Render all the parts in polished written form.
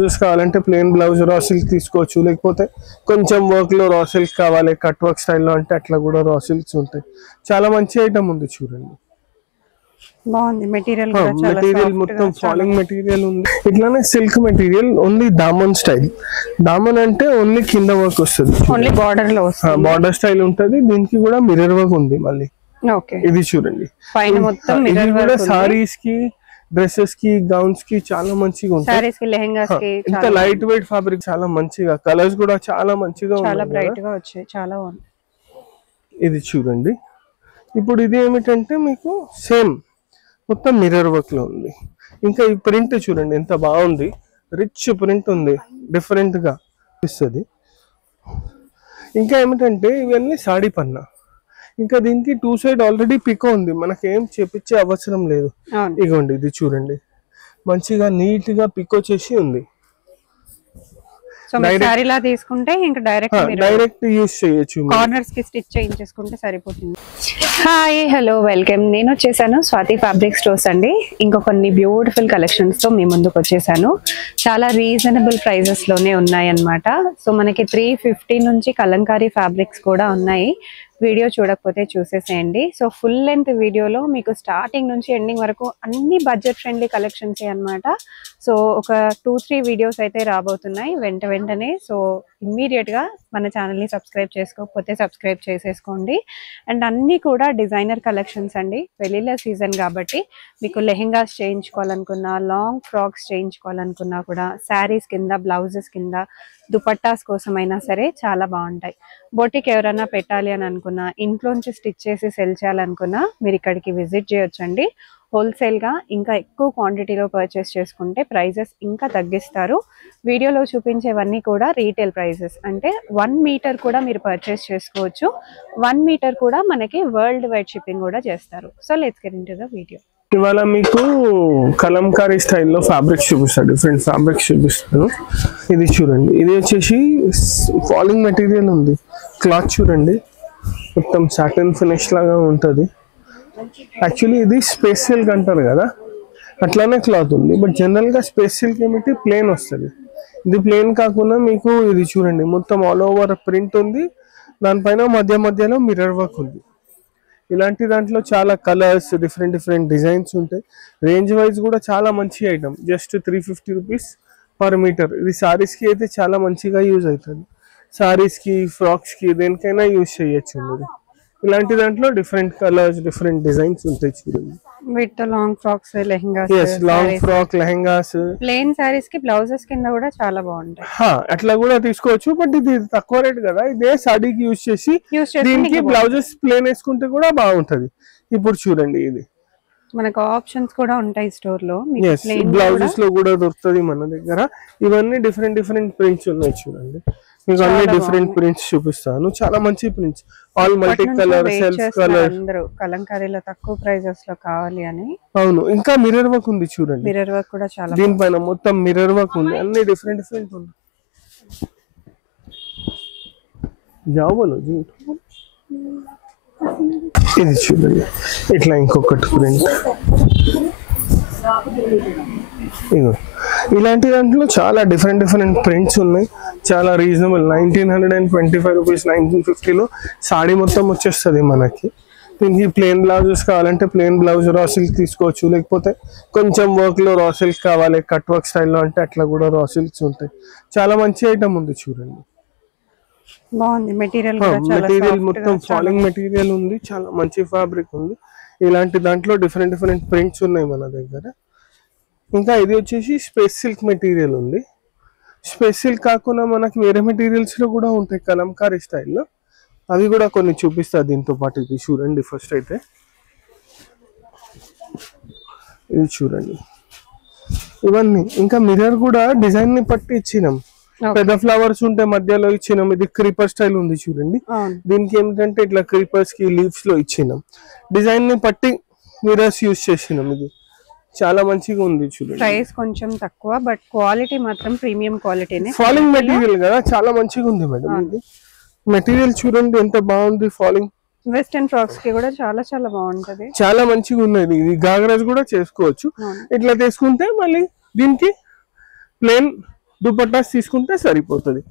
కావాలంటే plain blouse raw silk తీసుకోవచ్చు, లేకపోతే కొంచెం వర్క్ లో రా సిల్క్ కావాలి కట్ వర్క్ స్టైల్లో అంటే అట్లా కూడా రా సిల్క్స్ ఉంటాయి. చాలా మంచి ఐటమ్ ఉంది చూడండి. బాగుంది మెటీరియల్ కూడా చాలా మెటీరియల్ సాఫ్ట్ మొత్తం గా ఫాలింగ్ మెటీరియల్ ఉంది. ఇట్లానే silk material only Daman style. Daman అంటే ఓన్లీ కింద వర్క్ వస్తుంది, ఓన్లీ బార్డర్ లో వస్తుంది. బార్డర్ స్టైల్ ఉంటది. దీనికి కూడా మిర్రర్ వర్క్ ఉంది మళ్ళీ. ఓకే, ఇది చూడండి పైన మొత్తం ఇది మిర్రర్ కూడా వర్క్. సారీస్ కి, డ్రెస్సెస్ కి, గౌన్స్ కి చాలా మంచిగా ఉంటుంది. సారీస్ కి, లెహంగాస్ కి ఇంత లైట్ వెయిట్ ఫ్యాబ్రిక్, చాలా మంచిగా కలర్స్ కూడా చాలా మంచిగా చాలా ఉన్నాయి బ్రైట్ గా వచ్చాయి, చాలా బాగుంది. ఇది చూడండి. ఇప్పుడు ఇది ఏమిటంటే మీకు సేమ్ మొత్తం మిర్రర్ వర్క్ లో ఉంది. ఇంకా ఈ ప్రింట్ చూడండి ఎంత బాగుంది, రిచ్ ప్రింట్ ఉంది, డిఫరెంట్ గా ఇస్తుంది. ఇంకా ఏమిటంటే ఇవన్నీ సాడీ పన్నా. ఇంకా దీనికి టూ సైడ్ ఆల్రెడీ పికో ఉంది, మనకేం చేపించే అవసరం లేదు. ఇగోండి ఇది చూడండి, మంచిగా నీట్ గా పికో చేసి ఉంది. సో మీరు సారీలా తీసుకుంటే ఇంకా డైరెక్ట్ యూస్ చేయొచ్చు, కార్నర్స్ కి స్టిచ్ చేయించేసుకుంటే సరిపోతుంది. Hi, hello, welcome. నేను వచ్చేసాను స్వాతి ఫ్యాబ్రిక్ స్టోర్స్ అండి. ఇంకా కొన్ని బ్యూటిఫుల్ కలెక్షన్స్ తో మీ ముందుకు వచ్చేసాను. చాలా రీజనబుల్ ప్రైజెస్ లోనే ఉన్నాయి అన్నమాట. సో మనకి 350 నుంచి కలంకారీ ఫ్యాబ్రిక్స్ కూడా ఉన్నాయి. వీడియో చూడకపోతే చూసేసేయండి. సో ఫుల్ లెంత్ వీడియోలో మీకు స్టార్టింగ్ నుంచి ఎండింగ్ వరకు అన్ని బడ్జెట్ ఫ్రెండ్లీ కలెక్షన్స్ అన్నమాట. సో ఒక 2-3 వీడియోస్ అయితే రాబోతున్నాయి వెంటనే. సో ఇమ్మీడియట్ గా మన ఛానల్ ని సబ్స్క్రైబ్ చేసుకోకపోతే సబ్స్క్రైబ్ చేసేసుకోండి. అండ్ అన్ని కూడా డిజైనర్ కలెక్షన్స్ అండి. పెళ్లిళ్ళ సీజన్ కాబట్టి మీకు లెహెంగాస్ చేయించుకోవాలనుకున్నా, లాంగ్ ఫ్రాక్స్ చేయించుకోవాలనుకున్నా కూడా, శారీస్ కింద, బ్లౌజెస్ కింద, దుపట్టాస్ కోసమైనా సరే చాలా బాగుంటాయి. బొటిక్ ఎవరైనా పెట్టాలి అని అనుకున్నా, ఇంట్లోంచి స్టిచ్ చేసి సెల్ చేయాలనుకున్నా మీరు ఇక్కడికి విజిట్ చేయొచ్చండి. హోల్సేల్ గా ఇంకా ఎక్కువ క్వాంటిటీలో పర్చేస్ చేసుకుంటే ప్రైజెస్ ఇంకా తగ్గిస్తారు. వీడియోలో చూపించేవన్నీ కూడా రీటైల్ ప్రైజెస్, అంటే 1 మీటర్ కూడా మీరు పర్చేస్ చేసుకోవచ్చు. 1 మీటర్ కూడా మనకి వరల్డ్ వైడ్ షిప్పింగ్ కూడా చేస్తారు. So let's get into the video. ఇవాళ మీకు కలంకారీ స్టైల్లో ఫ్యాబ్రిక్స్ చూపిస్తాను, డిఫరెంట్ ఫ్యాబ్రిక్స్ చూపిస్తాను. ఇది చూడండి, ఇది వచ్చేసి ఫాలింగ్ మెటీరియల్ ఉంది. క్లాత్ చూడండి, మొత్తం సాటిన్ ఫినిష్ లాగా ఉంటుంది. యాక్చువల్లీ ఇది స్పేస్ సిల్క్ అంటారు కదా, అట్లానే క్లాత్ ఉంది. బట్ జనరల్గా స్పేస్ సిల్క్ ఏమిటి ప్లేన్ వస్తుంది. ఇది ప్లేన్ కాకుండా మీకు ఇది చూడండి, మొత్తం ఆల్ ఓవర్ ప్రింట్ ఉంది. దానిపైన మధ్యలో మిర్రర్ వర్క్ ఉంది. ఇలాంటి దాంట్లో చాలా కలర్స్, డిఫరెంట్ డిజైన్స్ ఉంటాయి. రేంజ్ వైజ్ కూడా చాలా మంచి item. Just 350 rupees per metre. ఇది సారీస్కి అయితే చాలా మంచిగా యూజ్ అవుతుంది. సారీస్కి, ఫ్రాక్స్కి, దేనికైనా యూజ్ చేయొచ్చు మీరు. ఇలాంటి దాంట్లో డిఫరెంట్ కలర్స్, డిఫరెంట్ డిజైన్స్ ఉంటాయి చూడండి. With long frocks, lehengas, long frock, lehengas, plain saris కి బ్లౌజెస్ కింద కూడా చాలా బాగుంటాయి. అట్లా కూడా తీసుకోవచ్చు. బట్ ఇది తక్కువ రేట్ కదా, ఇదే సాడీకి యూజ్ చేసి దీనికి బ్లౌజెస్ ప్లేన్ వేసుకుంటే కూడా బాగుంటది. ఇప్పుడు చూడండి, ఇది మనకు ఆప్షన్స్ కూడా ఉంటాయి స్టోర్ లో. బ్లౌజెస్ లో కూడా దొరుకుతుంది మన దగ్గర. ఇవన్నీ డిఫరెంట్ ప్రింట్స్ ఉన్నాయి చూడండి. మీకు అన్ని డిఫరెంట్ ప్రింట్స్ చూపిస్తాను. చాలా మంచి prints, all multi colour, self colour. అందరూ కలంకారీలో తక్కువ ప్రైజెస్ లో కావాలి అని. అవును, ఇంకా మిర్రర్ వర్క్ ఉంది చూడండి. మిర్రర్ వర్క్ కూడా చాలా, దీనిపైన మొత్తం మిర్రర్ వర్క్ ఉంది. అన్ని డిఫరెంట్ ఉంది. జాబోలో ఇది చూడండి, ఇట్లా ఇంకొకటి ప్రింట్. ఇలాంటి దాంట్లో చాలా డిఫరెంట్ ప్రింట్స్ ఉన్నాయి. చాలా రీజనబుల్, 1925 రూపీస్, 1950లో సాడీ మొత్తం వచ్చేస్తుంది మనకి. దీనికి ప్లెయిన్ బ్లౌజెస్ కావాలంటే ప్లెయిన్ బ్లౌజ్ రా సిల్క్ తీసుకోవచ్చు, లేకపోతే కొంచెం వర్క్ లో రా సిల్క్ కావాలి కట్ వర్క్ స్టైల్లో అంటే అట్లా కూడా రా సిల్క్స్ ఉంటాయి. చాలా మంచి ఐటమ్ ఉంది చూడండి. బాగుంది మెటీరియల్ మొత్తం ఫాలింగ్ మెటీరియల్ ఉంది. చాలా మంచి ఫ్యాబ్రిక్ ఉంది. ఇలాంటి దాంట్లో డిఫరెంట్ ప్రింట్స్ ఉన్నాయి మన దగ్గర. ఇంకా ఇది వచ్చేసి స్పేస్ సిల్క్ మెటీరియల్ ఉంది. స్పేస్ సిల్క్ కాకుండా మనకి వేరే మెటీరియల్స్ లో కూడా ఉంటాయి కలంకారీ స్టైల్లో. అవి కూడా కొన్ని చూపిస్తా దీంతో పాటు. ఇది చూడండి, ఫస్ట్ అయితే ఇది చూడండి. ఇవన్నీ ఇంకా మిర్రర్ కూడా డిజైన్ ని పట్టి ఇచ్చినాం. పెద్ద ఫ్లవర్స్ ఉంటే మధ్యలో ఇచ్చినాం. ఇది క్రీపర్ స్టైల్ ఉంది చూడండి. దీనికి ఏమిటంటే ఇట్లా క్రీపర్స్ కి లీవ్స్ లో ఇచ్చినాం. డిజైన్ ని పట్టి మిర్రర్స్ యూజ్ చేసినాం. ఇది చాలా మంచిగా ఉంది చూడండి. ప్రైస్ కొంచెం తక్కువ, బట్ క్వాలిటీ మాత్రం ప్రీమియం క్వాలిటీనే. ఫాలింగ్ మెటీరియల్ కదా, చాలా మంచిగా ఉంది మేడం. ఇది మెటీరియల్ చూడండి ఎంత బాగుంది. ఫాలింగ్ వెస్టర్న్ ఫ్రాక్స్ కి కూడా చాలా బాగుంటది. చాలా మంచిగా ఉన్నది. ఇది గాగ్రాస్ కూడా చేసుకోవచ్చు. ఇట్లా తీసుకుంటే మళ్ళీ దీనికి ప్లేన్ దుపట్టాస్ తీసుకుంటే సరిపోతుంది.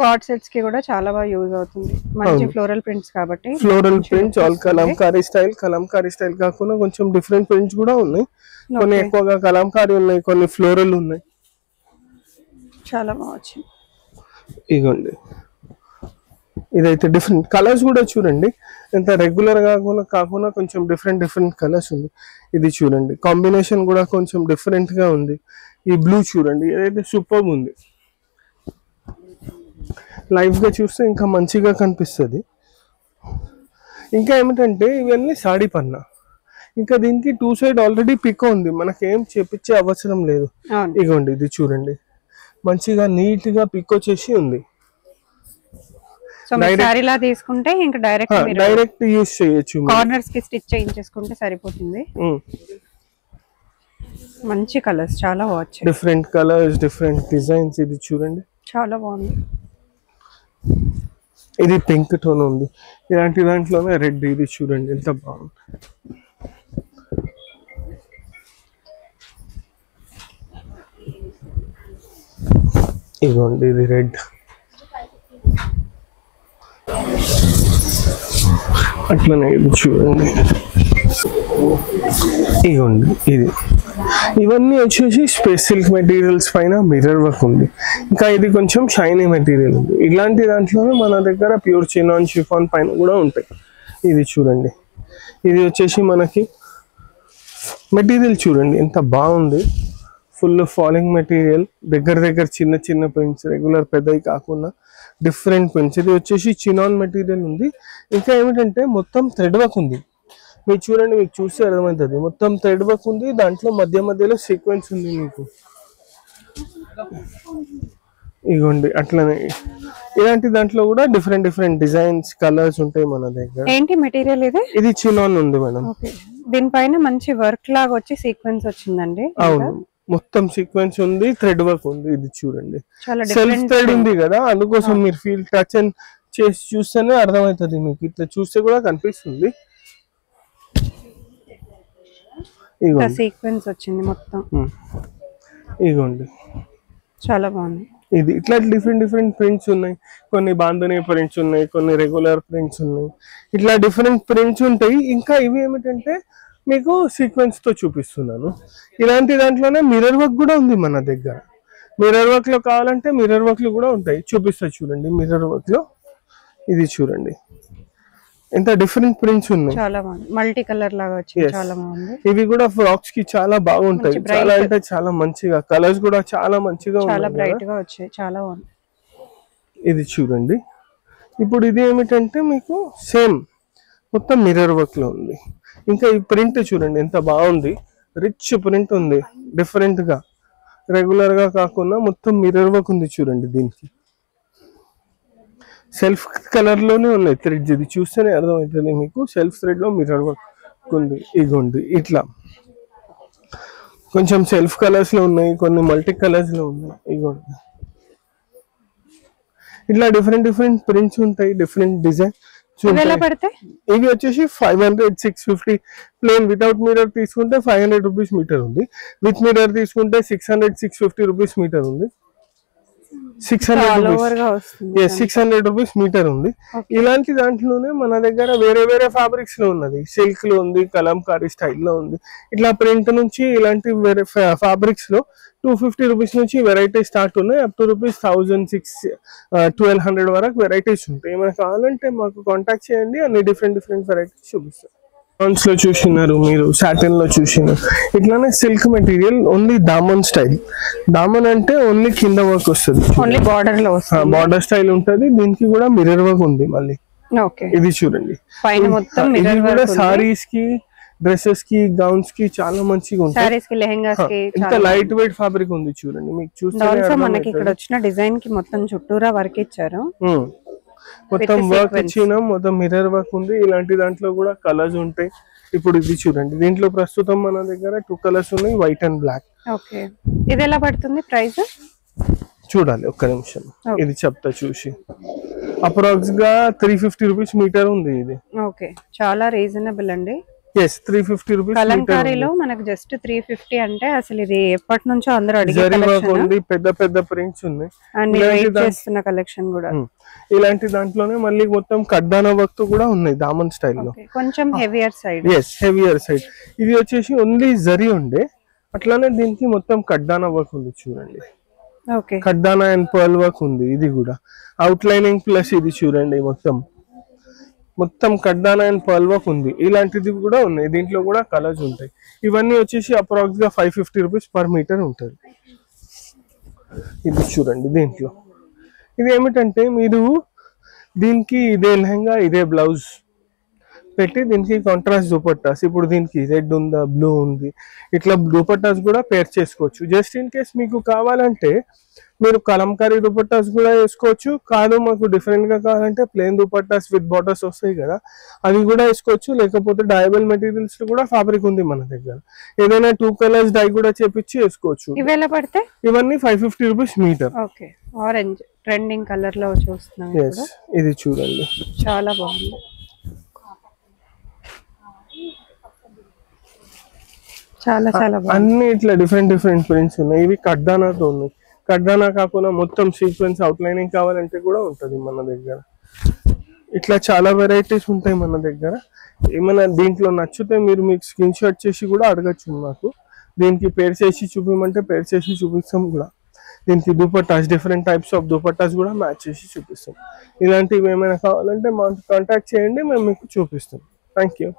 కార్డ్ సెట్స్ కి కూడా చాలా బాగా యూజ్ అవుతుంది. మంచి ఫ్లోరల్ ప్రింట్స్ కాబట్టి floral prints all Kalamkari style కాకుండా కొంచెం డిఫరెంట్ ప్రింట్స్ కూడా ఉన్నాయి. కొన్ని ఎక్కువగా కలంకారీ ఉన్నాయి, కొన్ని ఫ్లోరల్ ఉన్నాయి. చాలా బాగా వచ్చింది. ఇగోండి ఇదైతే డిఫరెంట్ కలర్స్ కూడా చూడండి, ఎంత రెగ్యులర్ కాకుండా కొంచెం డిఫరెంట్ కలర్స్ ఉంది. ఇది చూడండి కాంబినేషన్ కూడా కొంచెం డిఫరెంట్ గా ఉంది. ఈ బ్లూ చూడండి ఏదైతే సూపర్ ఉంది, లైవ్ గా చూస్తే ఇంకా మంచిగా కనిపిస్తుంది. ఇంకా ఏమిటంటే ఇవన్నీ సాడీ పన్నా, ఇంకా దీనికి 2 సైడ్ ఆల్రెడీ పిక్ ఉంది, మనకేం చేపించే అవసరం లేదు. ఇగోండి ఇది చూడండి మంచిగా నీట్ గా పిక్ వచ్చేసి ఉంది. తీసుకుంటే ఇంకా డైరెక్ట్ యూస్ చేయొచ్చు. కార్నర్స్ కి స్టిచ్ చేయించేసుకుంటే సరిపోతుంది. మంచి కలర్స్ చాలా బాగుంది, డిఫరెంట్ కలర్స్ డిఫరెంట్ డిజైన్స్. ఇది చూడండి చాలా బాగుంది. ఇది పింక్ టోన్ ఉంది, ఇలాంటి దాంట్లోనే రెడ్. ఇది చూడండి ఎంత బాగుంది. ఇదిగోండి ఇది రెడ్, అట్లనే ఇది చూడండి. ఇదిగోండి ఇది, ఇవన్నీ వచ్చేసి సిల్క్ మెటీరియల్స్ పైన మిర్రర్ వర్క్ ఉంది. ఇంకా ఇది కొంచెం షైనీ మెటీరియల్ ఉంది. ఇలాంటి దాంట్లోనే మన దగ్గర ప్యూర్ చినాన్ షిఫాన్ పైన కూడా ఉంటాయి. ఇది చూడండి, ఇది వచ్చేసి మనకి మెటీరియల్ చూడండి ఎంత బాగుంది. ఫుల్ ఫాలింగ్ మెటీరియల్, దగ్గర చిన్న ప్రింట్స్, రెగ్యులర్ పెద్దవి కాకుండా డిఫరెంట్ ప్రింట్స్. ఇది వచ్చేసి చినాన్ మెటీరియల్ ఉంది. ఇంకా ఏమిటంటే మొత్తం థ్రెడ్ వర్క్ ఉంది. మీరు చూడండి, మీకు చూస్తే అర్థమవుతుంది, మొత్తం థ్రెడ్ వర్క్ ఉంది. దాంట్లో మధ్యలో సీక్వెన్స్ ఉంది మీకు. ఇగోండి అట్లనే ఇలాంటి దాంట్లో కూడా డిఫరెంట్ డిజైన్స్ కలర్స్ ఉంటాయి మన దగ్గర. ఏంటి మెటీరియల్ ఇది? ఇది చినాన్ ఉంది మేడం. దీనిపైన మంచి వర్క్ లాగా వచ్చి సీక్వెన్స్ వచ్చిందండి. అవును, మొత్తం సీక్వెన్స్ ఉంది, థ్రెడ్ వర్క్ ఉంది. ఇది చూడండి సెల్ఫ్ థ్రెడ్ ఉంది కదా, అందుకోసం మీరు ఫీల్ టచ్ అండ్ చేసి చూస్తేనే అర్థమవుతుంది మీకు. ఇట్లా చూస్తే కూడా కనిపిస్తుంది. సీక్వెన్స్ వచ్చింది మొత్తం. ఇగోండి చాలా బాగుంది. ఇది ఇట్లా డిఫరెంట్ ప్రింట్స్ ఉన్నాయి. కొన్ని బాంధనీ ప్రింట్స్ ఉన్నాయి, కొన్ని రెగ్యులర్ ప్రింట్స్ ఉన్నాయి. ఇట్లా డిఫరెంట్ ప్రింట్స్ ఉంటాయి. ఇంకా ఇవి ఏమిటంటే మీకు సీక్వెన్స్ తో చూపిస్తున్నాను. ఇలాంటి దాంట్లోనే మిర్రర్ వర్క్ కూడా ఉంది మన దగ్గర. మిర్రర్ వర్క్ లో కావాలంటే మిర్రర్ వర్క్ లో కూడా ఉంటాయి, చూపిస్తా చూడండి. మిర్రర్ వర్క్ లో ఇది చూడండి ఎంత డిఫరెంట్ ప్రింట్స్ ఉన్నాయి. చాలా బాగుంది, మల్టీ కలర్ లాగా వచ్చింది, చాలా బాగుంది. ఇవి కూడా ఫ్రాక్స్ కి చాలా బాగుంటాయి, చాలా అంటే చాలా మంచిగా. కలర్స్ కూడా చాలా మంచిగా ఉన్నాయి, చాలా బ్రైట్ గా వచ్చాయి, చాలా బాగుంది. ఇది చూడండి. ఇప్పుడు ఇది ఏమిటంటే మీకు సేమ్ మొత్తం మిర్రర్ వర్క్ లో ఉంది. ఇంకా ఈ ప్రింట్ చూడండి ఎంత బాగుంది, రిచ్ ప్రింట్ ఉంది, డిఫరెంట్ గా రెగ్యులర్ గా కాకుండా మొత్తం మిర్రర్ వర్క్ ఉంది చూడండి. దీనికి సెల్ఫ్ కలర్ లోనే ఉన్నాయి థ్రెడ్స్. ఇది చూస్తేనే అర్థమవుతుంది మీకు, సెల్ఫ్ థ్రెడ్ లో మిర్రర్ వర్క్ ఉంది. ఇగోండి ఇట్లా కొంచెం సెల్ఫ్ కలర్స్ లో ఉన్నాయి, కొన్ని మల్టీ కలర్స్ లో ఉన్నాయి. ఇగోండి ఇట్లా డిఫరెంట్ ప్రింట్స్ ఉంటాయి, డిఫరెంట్ డిజైన్. ఇవి వచ్చేసి 500, 650. ప్లేన్ వితౌట్ మిర్రర్ తీసుకుంటే 500 రూపీస్ మీటర్ ఉంది. విత్ మిర్రర్ తీసుకుంటే 600, 650 రూపీస్ మీటర్ ఉంది. 600 రూపీస్ మీటర్ ఉంది. ఇలాంటి దాంట్లోనే మన దగ్గర వేరే ఫ్యాబ్రిక్స్ లో ఉన్నది. సిల్క్ లో ఉంది, కలంకారీ స్టైల్లో ఉంది. ఇట్లా ప్రింట్ నుంచి ఇలాంటి వేరే ఫ్యాబ్రిక్స్ లో 250 రూపీస్ నుంచి వెరైటీ స్టార్ట్ ఉన్నాయి. అప్ టు రూపీస్ 1200 వరకు వెరైటీస్ ఉంటాయి. ఏమైనా కావాలంటే మాకు కాంటాక్ట్ చేయండి, అన్ని డిఫరెంట్ వెరైటీస్ చూపిస్తాం. కాన్స్ లో చూసినారు మీరు, సాటిన్ లో చూసినారు. ఇట్లానే silk material only Daman style. Daman అంటే ఓన్లీ కింద వర్క్ వస్తుంది, ఓన్లీ బార్డర్ లో వస్తుంది, బార్డర్ స్టైల్ ఉంటది. దీనికి కూడా మిర్రర్ వర్క్ ఉంది మళ్ళీ. ఇది చూడండి, ఇది కూడా సారీస్ కి, డ్రెస్సెస్ కి, గౌన్స్ కి చాలా మంచిగా ఉంటుంది. ఇంత లైట్ వెయిట్ ఫ్యాబ్రిక్ ఉంది చూడండి. మీకు చూస్తే మనకి ఇక్కడ వచ్చిన డిజైన్ కి మొత్తం చుట్టూరా వర్క్ ఇచ్చారు, మొత్తం వర్క్ ఇచ్చినాం, మొత్తం మిర్రర్ వర్క్ ఉంది. ఇలాంటి దాంట్లో కూడా కలర్స్ ఉంటాయి. ఇప్పుడు ఇది చూడండి, దీంట్లో ప్రస్తుతం మన దగ్గర 2 కలర్స్ ఉన్నాయి, వైట్ అండ్ బ్లాక్. ఓకే, ఇది ఎలా పడుతుంది ప్రైస్? చూడాలి ఒక్క నిమిషం, ఇది చెప్తా చూసి. అప్రాక్స్ గా 350 రూపీస్ మీటర్ ఉంది ఇది. ఓకే, చాలా రీజనబుల్ అండి. ఎస్ 350 రూపీస్ కలంకారీలో మనకు జస్ట్ 350 అంటే అసలు ఇది ఎప్పటి నుంచో అందరూ అడిగే జరీ వర్క్ కలెక్షన్ ఉంది, పెద్ద పెద్ద ప్రింట్స్ ఉన్నాయి. అండ్ నేను వెయిట్ చేస్తున్న కలెక్షన్ కూడా. ఇలాంటి దాంట్లోనే మళ్ళీ మొత్తం కడ్డానా వర్క్ తో కూడా ఉన్నాయి దామన్ స్టైల్లో. కొంచెం heavier side. Yes heavier side. ఇది వచ్చేసి ఓన్లీ జరీ ఉండే, అట్లానే దీనికి మొత్తం కడ్డానా వర్క్ ఉంది చూడండి. ఓకే, కడ్డానా అండ్ పర్ల్ వర్క్ ఉంది. ఇది కూడా అవుట్ లైనింగ్ ప్లస్ ఇది చూడండి మొత్తం కడ్డానా అండ్ పర్ల్ వర్క్ ఉంది. ఇలాంటిది కూడా ఉన్నాయి, దీంట్లో కూడా కలర్స్ ఉంటాయి. ఇవన్నీ వచ్చేసి అప్రాక్స్ గా 550 రూపీస్ పర్ మీటర్ ఉంటుంది. ఇది చూడండి దీంట్లో ఇది ఏమిటంటే మీరు దీనికి ఇదే లెహంగా ఇదే బ్లౌజ్ పెట్టి దీనికి కాంట్రాస్ట్ దుపట్టాస్, ఇప్పుడు దీనికి రెడ్ ఉందా బ్లూ ఉంది, ఇట్లా దుపట్టాస్ కూడా పేర్ చేసుకోవచ్చు. జస్ట్ ఇన్ కేస్ మీకు కావాలంటే మీరు కలంకారీ దుపట్టాస్ కూడా వేసుకోవచ్చు. కాదు మాకు డిఫరెంట్ గా కావాలంటే ప్లెయిన్ దుపట్టాస్ విత్ బార్డర్స్ వస్తాయి కదా, అవి కూడా వేసుకోవచ్చు. లేకపోతే డయబుల్ మెటీరియల్స్ లో కూడా ఫ్యాబ్రిక్ ఉంది మన దగ్గర. ఏదైనా 2 కలర్స్ డై కూడా చేపించి వేసుకోవచ్చు. ఇవేలా పడితే ఇవన్నీ 550 rupees metre. Okay, orange trending colour లో చూస్తున్నాం. ఇది చూడండి చాలా బాగుంది. చాలా చాలా బాగుంది. అన్ని ఇట్లా డిఫరెంట్ డిఫరెంట్ ప్రింట్స్ ఉన్నాయి. ఇవి కడ్డానాతో ఉన్నాయి. కడ్డానా కాకుండా మొత్తం సీక్వెన్స్ అవుట్ లైనింగ్ కావాలంటే కూడా ఉంటుంది మన దగ్గర. ఇట్లా చాలా వెరైటీస్ ఉంటాయి మన దగ్గర. ఏమైనా దీంట్లో నచ్చితే మీరు మీకు స్క్రీన్ షాట్ చేసి కూడా అడగచ్చు మాకు. దీనికి పేర్ చేసి చూపించమంటే పేర్ చేసి చూపిస్తాం కూడా. దీనికి dupattas different types of dupattas కూడా మ్యాచ్ చేసి చూపిస్తాం. ఇలాంటివి ఏమైనా కావాలంటే మాకు కాంటాక్ట్ చేయండి, మేము మీకు చూపిస్తాం. Thank you.